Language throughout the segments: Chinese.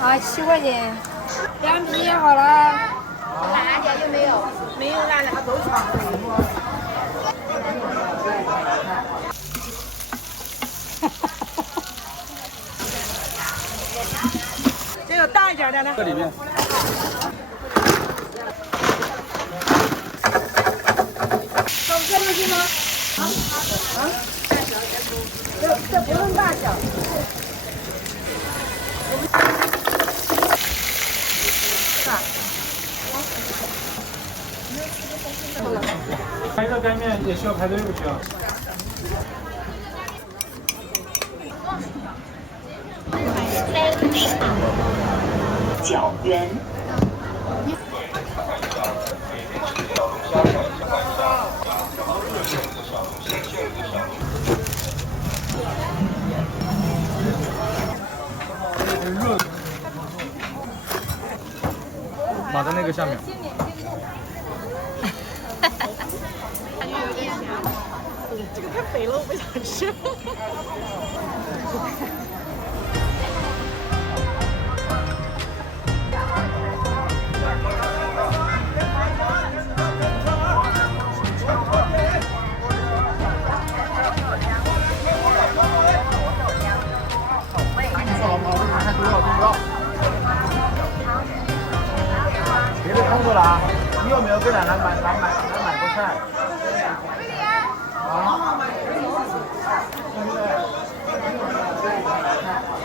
啊，7块钱，2皮好了。辣椒有没有？没有辣，那个都尝可以。这个大一点的呢？这里面。手这么近吗？这不论大小。拍热干面也需要排队，不需要？角圆。热，码在那个下面。这个太肥了，我不想吃。别的空着了啊！你有没有跟奶奶买过菜？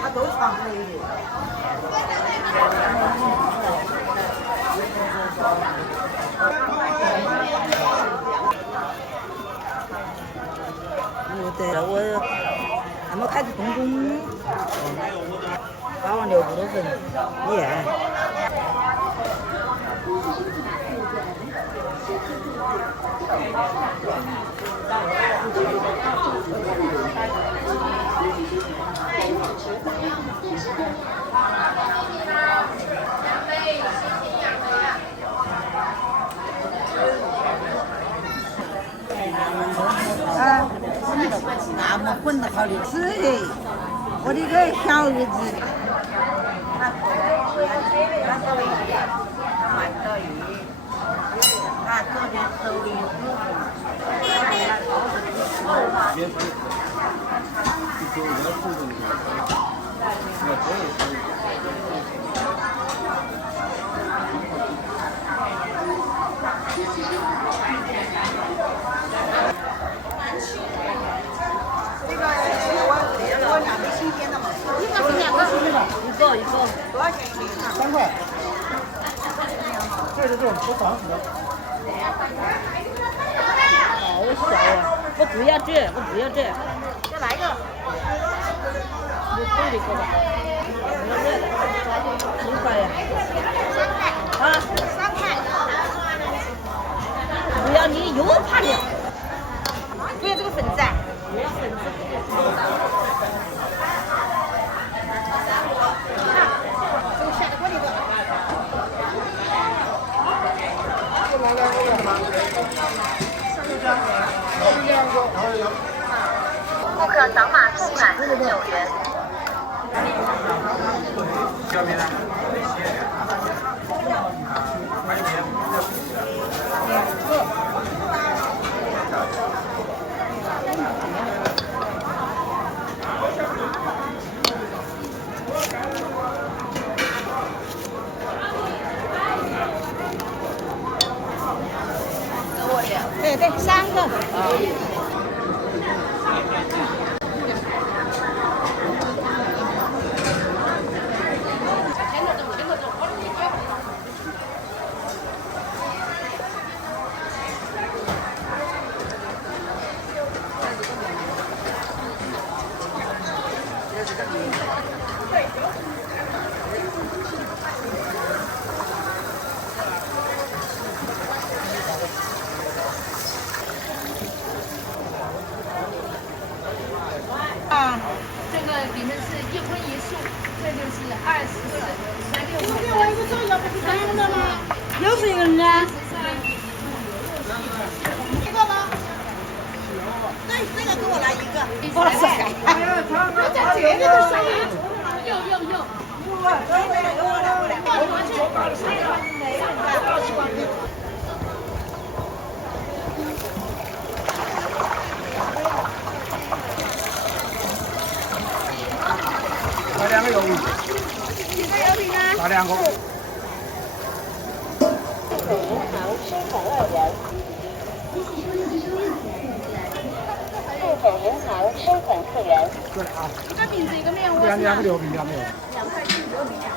他都尝可以。我俺们开始动工，8万6千多份，耶。啊，那么混得好的吃的，我的个小日子。我两个新鲜的嘛，一个是2个，一个，多少钱一斤？3块。这种不长死的。好小呀！我不要这，我不要这。再来一个。你这里个吧。不要这个。10块呀。啊？3块。不要你又怕了。不要这个粉子啊。不要粉子。这个下的锅里头。顾客扫码批满9元。下面呢？对，3个。这个里面是1荤1素，这就是20个人，36。今天我一个手要不是3个人吗？又是一个人呢？一个吗？哇塞！这个都有。来2个油饼。拿2个。部分银行收款客源。对啊。一个饼子一个面窝。2个油饼2个油。2块钱油饼2块。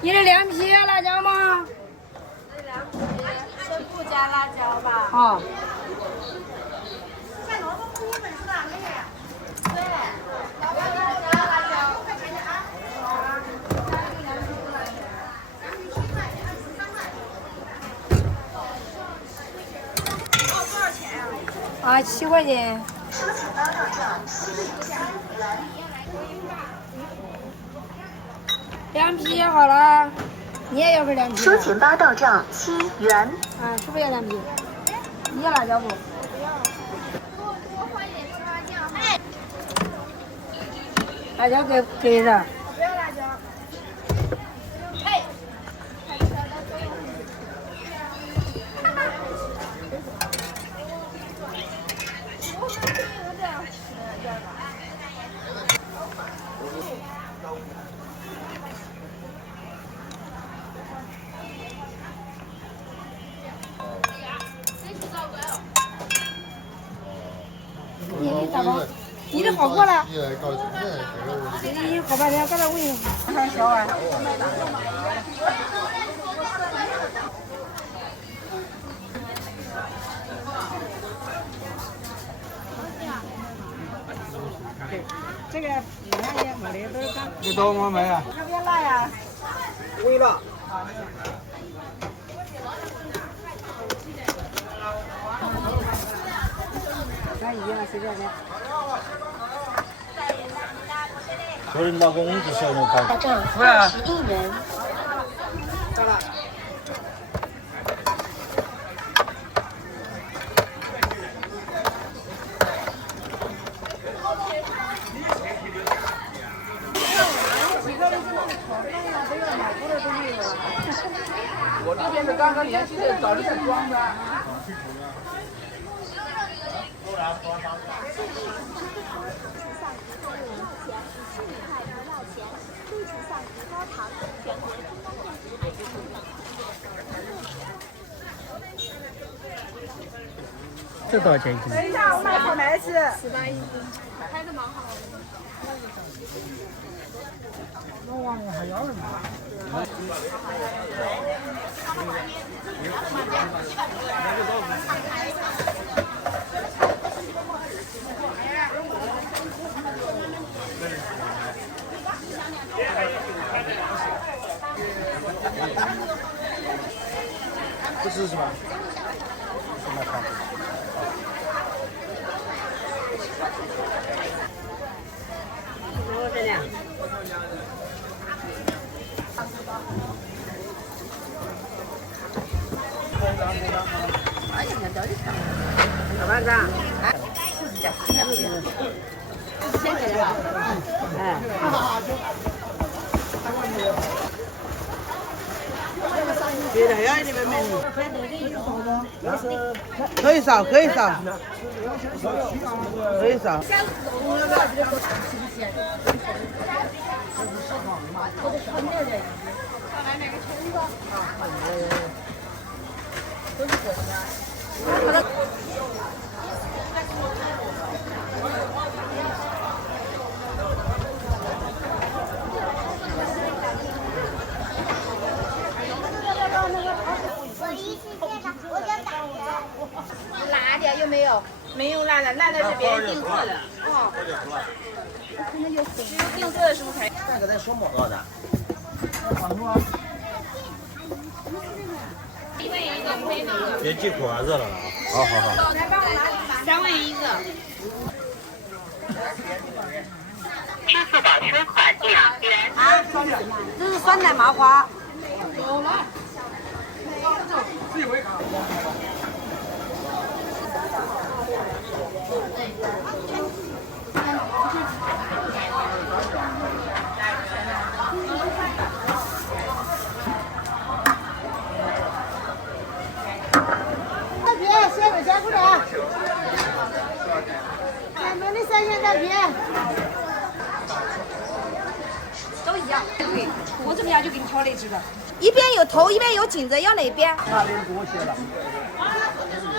你是凉皮辣椒吗？凉皮是不加辣椒吧？哦。啊，7块钱。凉皮好了，你也要份凉皮。收钱包到账7元。啊，是不是要凉皮？你要辣椒不？多换一点芝麻酱。辣椒给的。不要辣椒。你咋包？你的好过了。你好半天，刚才问一下。还小碗。这个辣也没得多少。你多吗没啊？要不要辣呀？微辣。咱一样随便来。说你老公就晓得搞。到账21元。我这边是刚刚联系的，找的是装的。这多少钱一斤？等一下，我买烤来吃。18一斤，拍的蛮好的。我忘了还要什么？不吃是吧？那好。我这俩。老板子，先给他。哎。别的还要一点没有。可以扫，可以扫，可以扫。没有辣的，辣的是别人定做的。哦。只有定做的时候才。那个在说么高的？别进口啊，热了。好好好。3块钱一个。支付宝收款2元。啊，这是酸奶麻花。有了。大皮，先过先过来。山东的三鲜大皮。都一样，对，我这边就给你挑那几个，一边有头，一边有颈子，要哪边？那边多些了。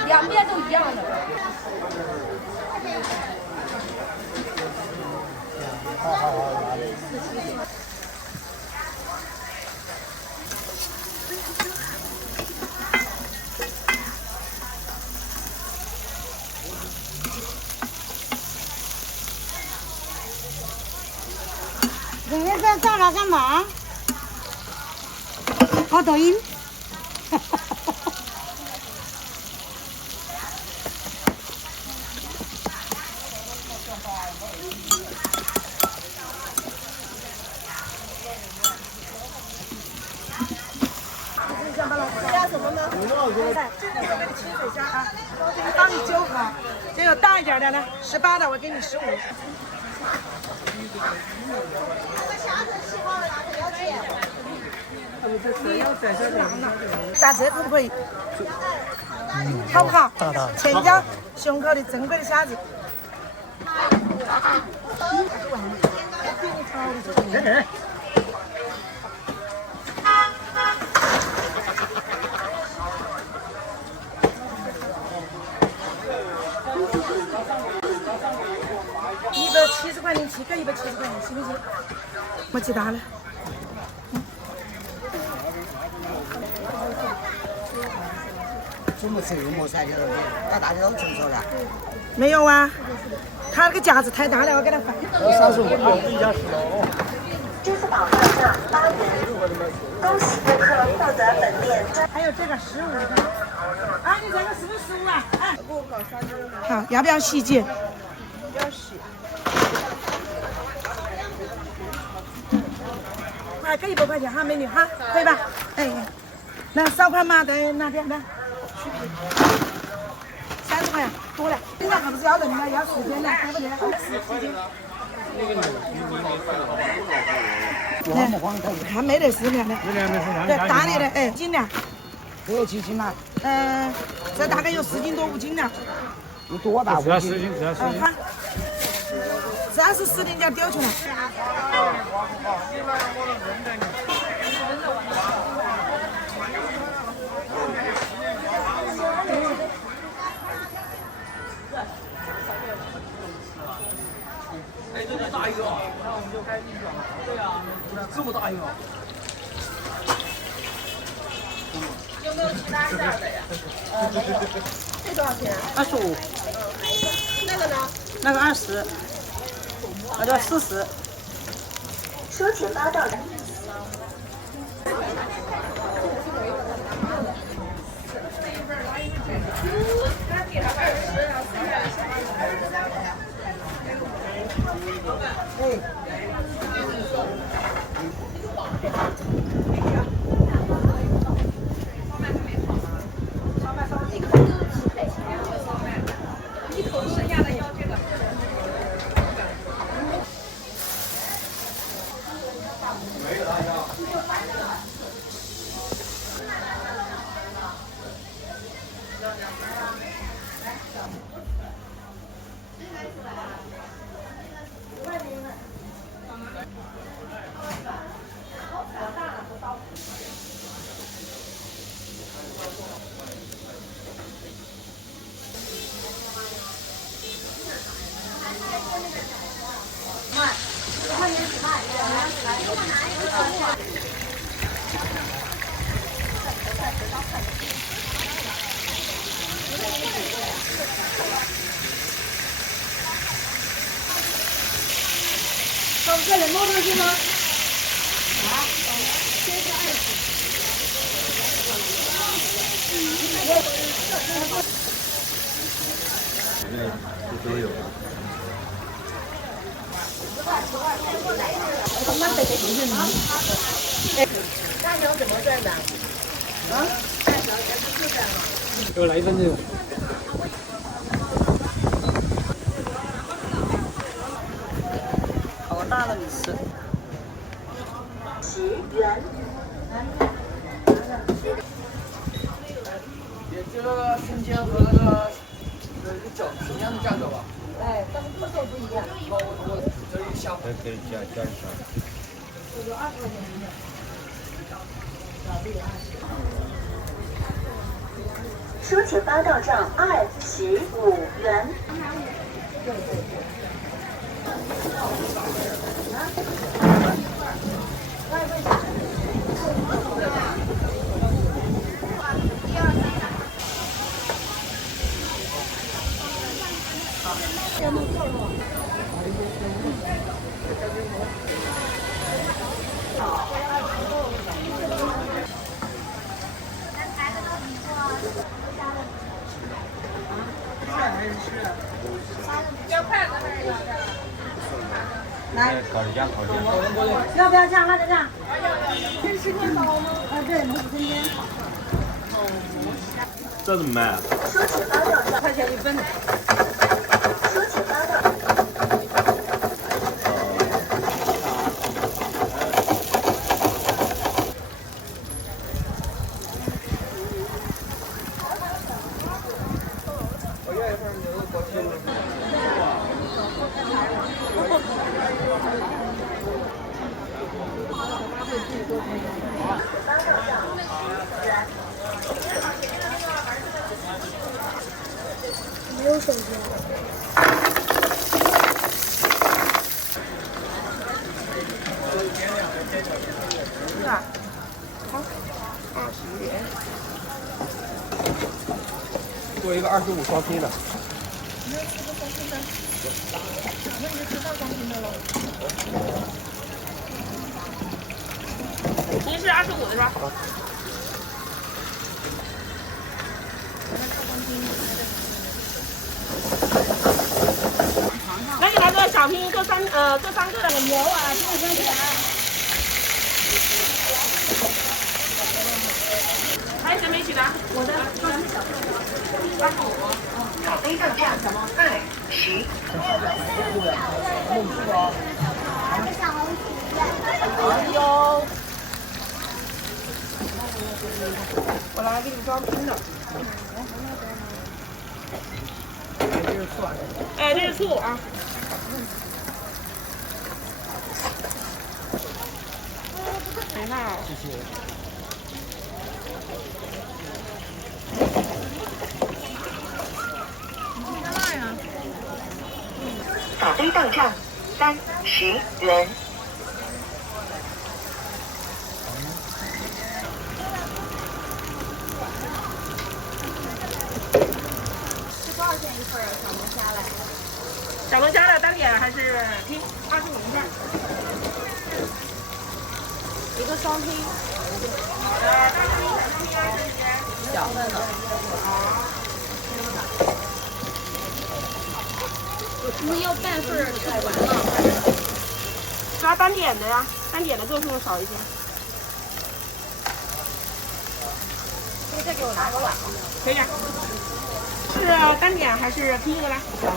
两边都一样的。好好好。人家在上来干嘛？拍抖音。加什么呢？这个我给你清水加啊，帮你揪好。这有大一点的呢，18的我给你15。打折可不可以？好不好？全家胸口的珍贵的虾子。170块钱7个，170块钱，行不行？我记大了。怎么吃又没3条肉的？他大家都成熟了。没有啊，他那个夹子太大了，我给他放。35一家10哦。支付宝到账8元。恭喜顾客获得本店专。还有这个15的。啊，你这个是不是15啊？哎。好，要不要洗姐？不要洗。哎，给100块钱哈，美女哈，可以吧？哎，那烧烤嘛，在哪边呢？30块呀，多了。人家还不是要人的，要时间的，对不对？时间。还没得时间呢。对，大的的，哎，斤两。都有几斤了？这大概有4斤多5斤了。有多大？只要10斤，只要10斤。好，34斤就丢出来。哎，这么大一个，那我们就开进去了。对呀，这么大一个。有没有其他馅的呀？这多少钱？25。那个呢？那个20，那个40。收钱包到的。这冷猫头是吗？都有。大条怎么赚的？啊？大条4赚吗？给我来一份这个。好大的你吃。10元。也这个生煎和那个饺子一样的价格吧？哎，但是特色不一样。我这一下可以加一下。收钱八到账25元。来，烤一下，烤一下。要不要酱？辣椒酱？是吃面包吗？对，母子生煎。这怎么卖啊收钱八到账块钱一份。收钱八到。没有手机。是啊。好，20元。做一个25双拼的。您是25的是吧？那你来个小拼，各三个的牛啊，15块钱。还有谁没取的？我的卡杯到账20。哎呦！我来给你装拼的。哎，这是醋啊。没看啊。谢谢。卡杯到账30元。小龙虾的单点还是拼25一份？一个双拼。大小拼小双拼啊，这些。小份的。你要半份吃不完了。抓单点的呀，单点的个数少一些。可以再给我拿个碗吗？可以啊。是单点还是拼一个啦？小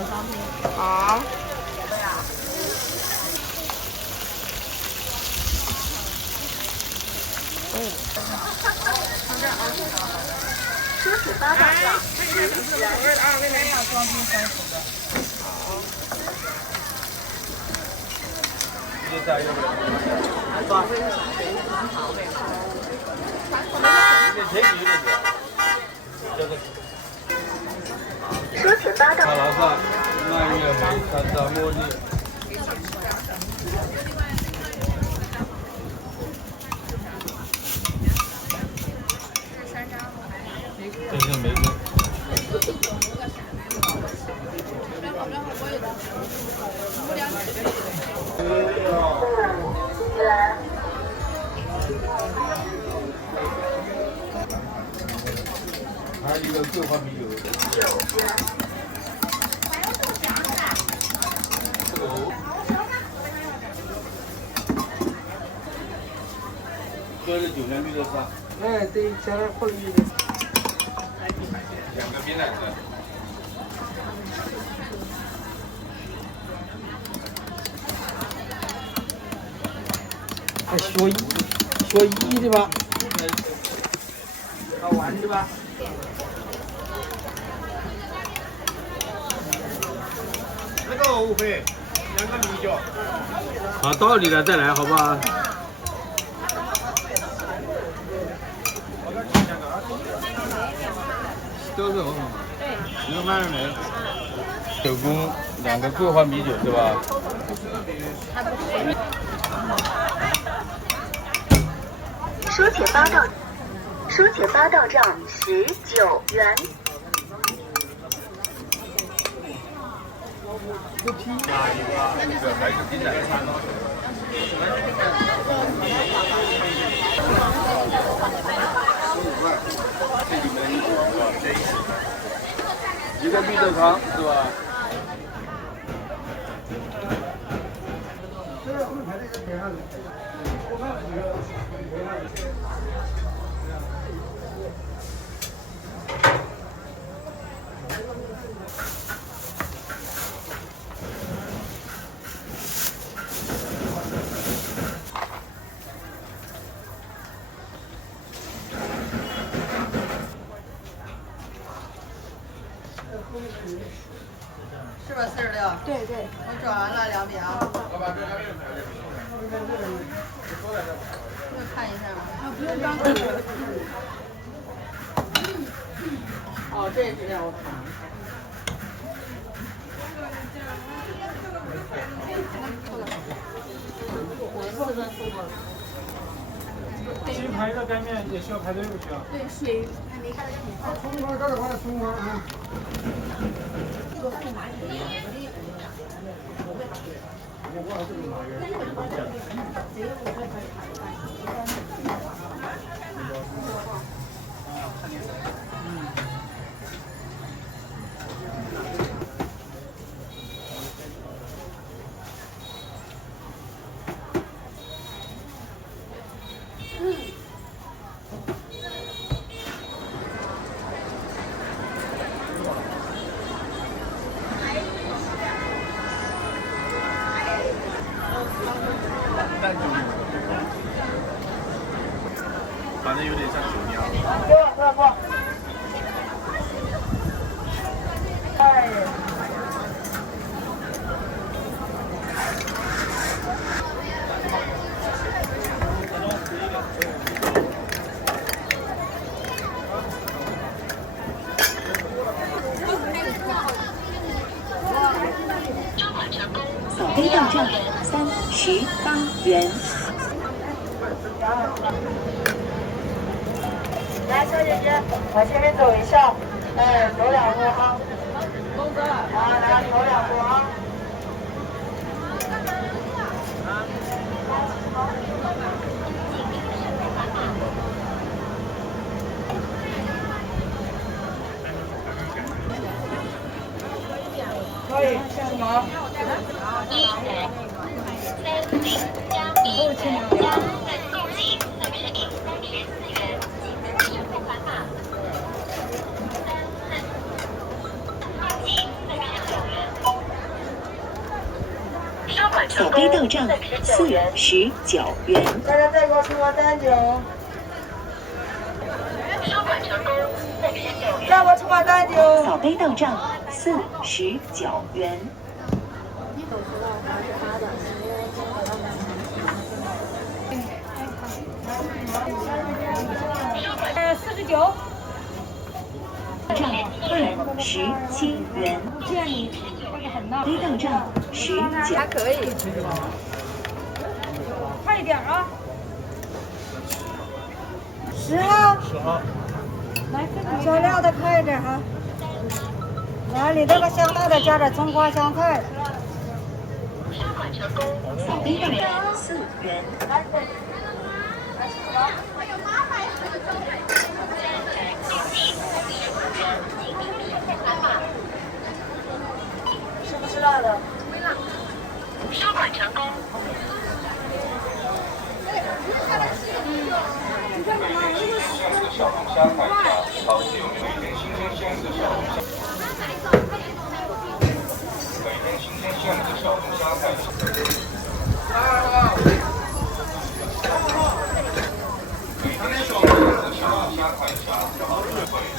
双拼。好。收取八到账。看一下这是什么口味的啊？妹妹要双拼30的。好。接下来用。收取八到。马拉萨蔓越莓山楂茉莉。这是玫瑰。无聊。还有一个桂花米酒。9元。喝的9元绿豆沙。哎，对，加点火绿的。2个冰奶的。学医的吧？好玩的吧？那个5费，2个米酒。好，到你了再来，好不好？都是红红嘛。对。一个慢人。手工2个桂花米酒是吧？书铁八道账19元。还是冰奶茶。这里面一个绿豆汤是吧？是吧？46。对对。我转完了2饼啊。看一下吧。啊，不用装。哦，这是料糖。鸡排的干面也需要排队不需要？对，水还没开。葱花，这块葱花啊。反正有点像酒酿。扫黑到账38元。来，小姐姐，往前面走一下，哎，走2步啊。来，走2步啊。可以，什么扫黑到账49元。大家再给我出个39。再给我出个39。扫黑到账49元。49。账27元。这样你这个很闹。黑到账19。还可以。快一点啊！10号。10号。来，小料的快一点哈。来，你这个香辣的加点葱花香菜。扫黑到账4元。小龙虾看一下，好吃有没有？每天新鲜现卤的小龙虾。每天新鲜现卤的小龙虾看一下。每天新鲜现卤的小龙虾看一下，好吃有没有？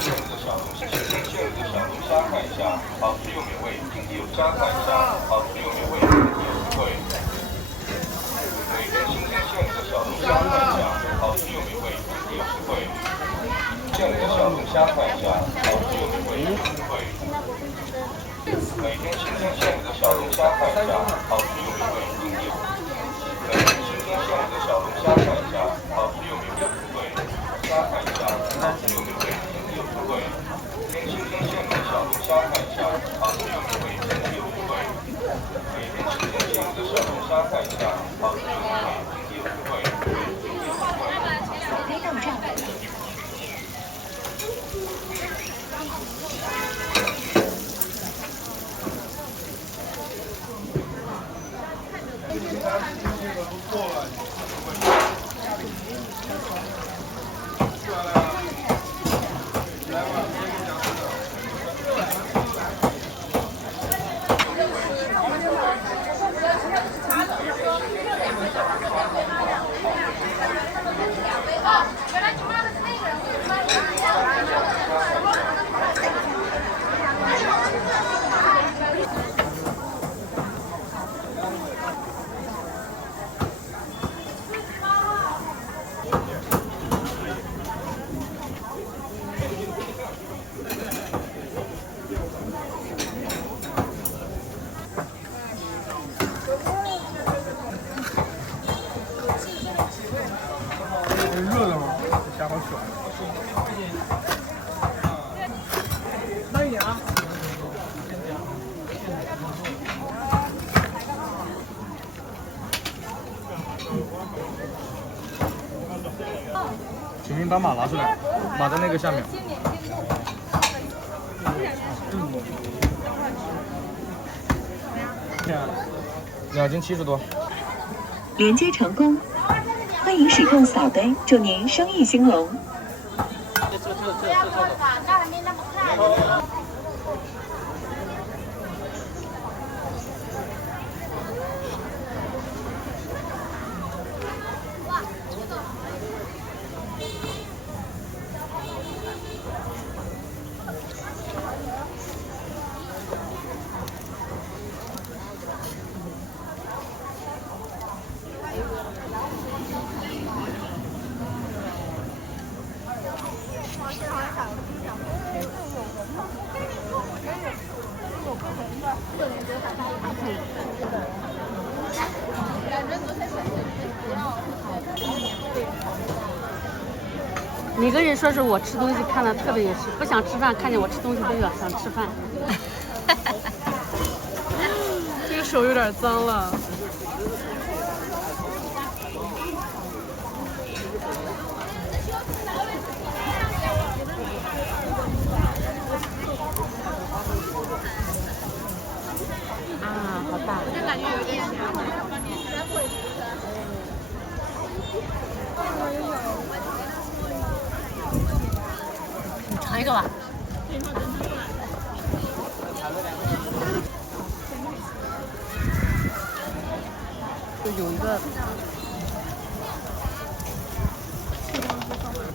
现卤的小龙虾，新鲜现卤的小龙虾看一下，好吃又美味。经济有虾看一下，好吃又美味，经济有实惠。每天新鲜现卤的小龙虾看一下，好吃又美味，经济有实惠。现卤的小龙虾看一下，好吃又美味，有实惠。每天新鲜现卤的小龙虾看一下，好吃又美味，经济有实惠。每天新鲜现卤的小龙虾看一下，好吃又美味，有实惠。虾看一下，好吃又美味，经济有实惠。每天新鲜现卤的小龙虾看一下，好吃又美味，经济有实惠。每天新鲜现卤的小龙虾看一下，好吃又美味，经济有实惠。该到站。热的吗？虾好爽。慢一点啊。请您把码拿出来，码在那个下面。2斤70多。连接成功，欢迎使用扫杯，祝您生意兴隆。每个人说是我吃东西看的特别有事，不想吃饭，看见我吃东西都要想吃饭。这个手有点脏了。啊，好大！我就感觉有点咸。你尝一个吧。就有一个，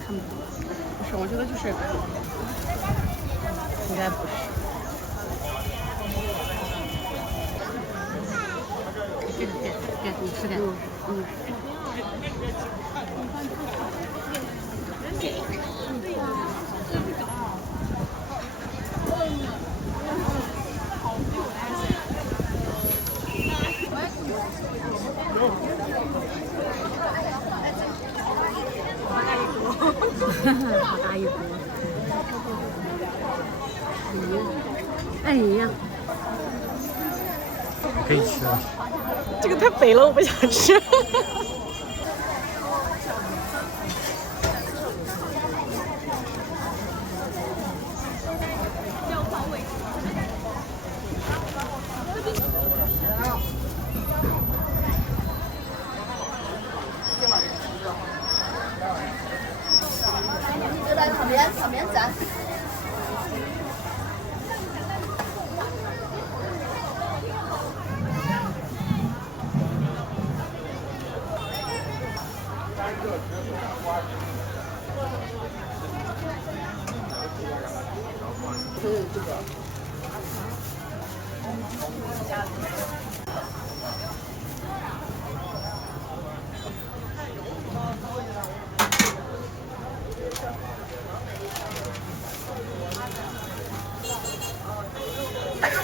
看不懂，不是，我觉得就是，应该不是。这个对，你吃点，好大一锅，哎呀，可以吃了。这个太肥了，我不想吃。面站。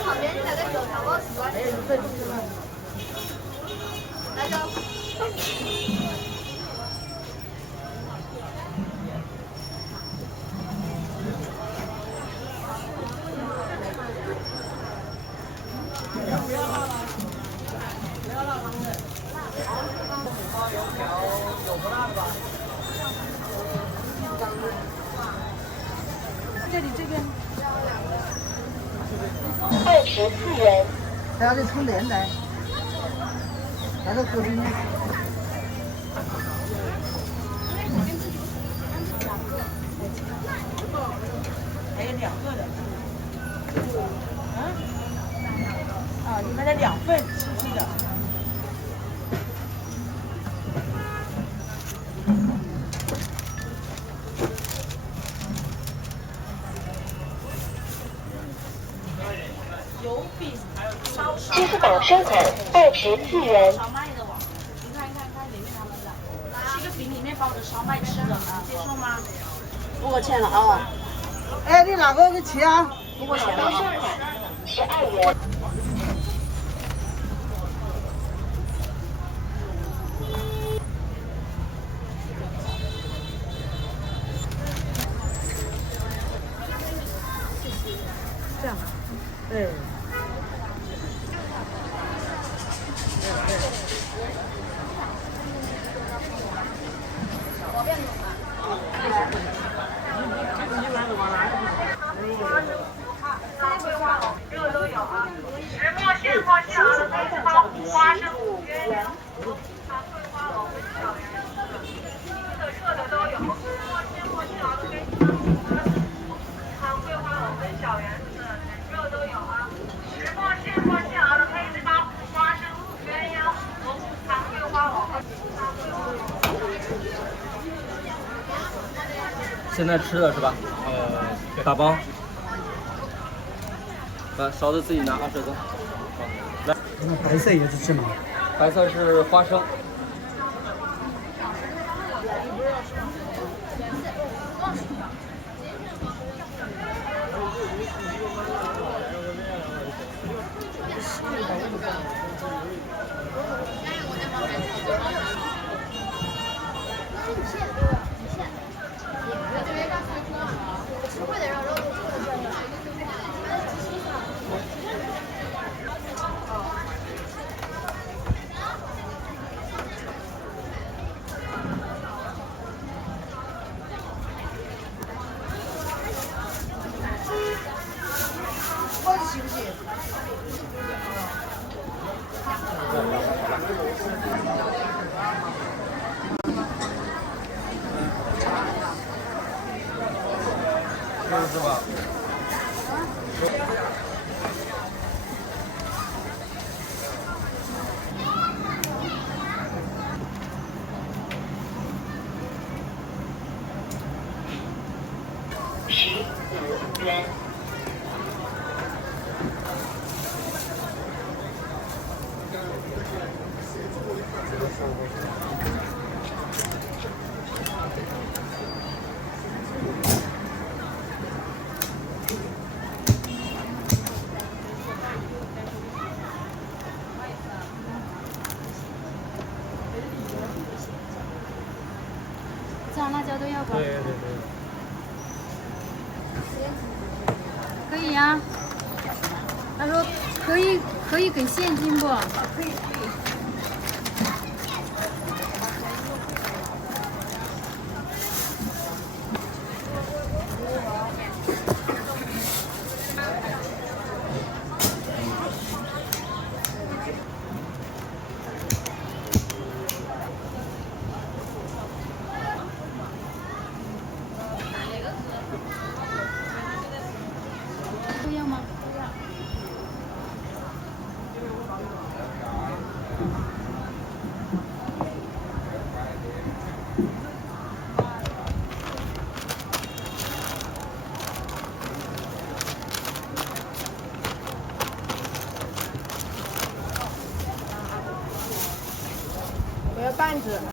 旁边那个油条我10块钱。来走。这里这边24元。还要得充电的，那个隔壁。还有2个的。啊，你们的2份7G的。支付宝收款24元。烧麦的哦，你看里面他们的，是一个饼里面包着烧麦吃的，接受吗？多少钱了啊？哎，你哪个给切啊？支付宝收款12元。这样，对。热都有啊，石墨现货现熬的梅子包花生5元，常规花王跟小圆，热的都有，石墨现货现熬的梅子包常规花王跟小圆热都有啊，石墨现货现熬的梅子包花生5元哟，常规花王。现在吃的是吧？打包。来，勺子自己拿啊，这个。好，来。那白色椰子是吗？白色是花生。行不行？是吧？15元。酱辣椒都要吧？对对对。可以呀。他说可以给现金不？可以。拌子。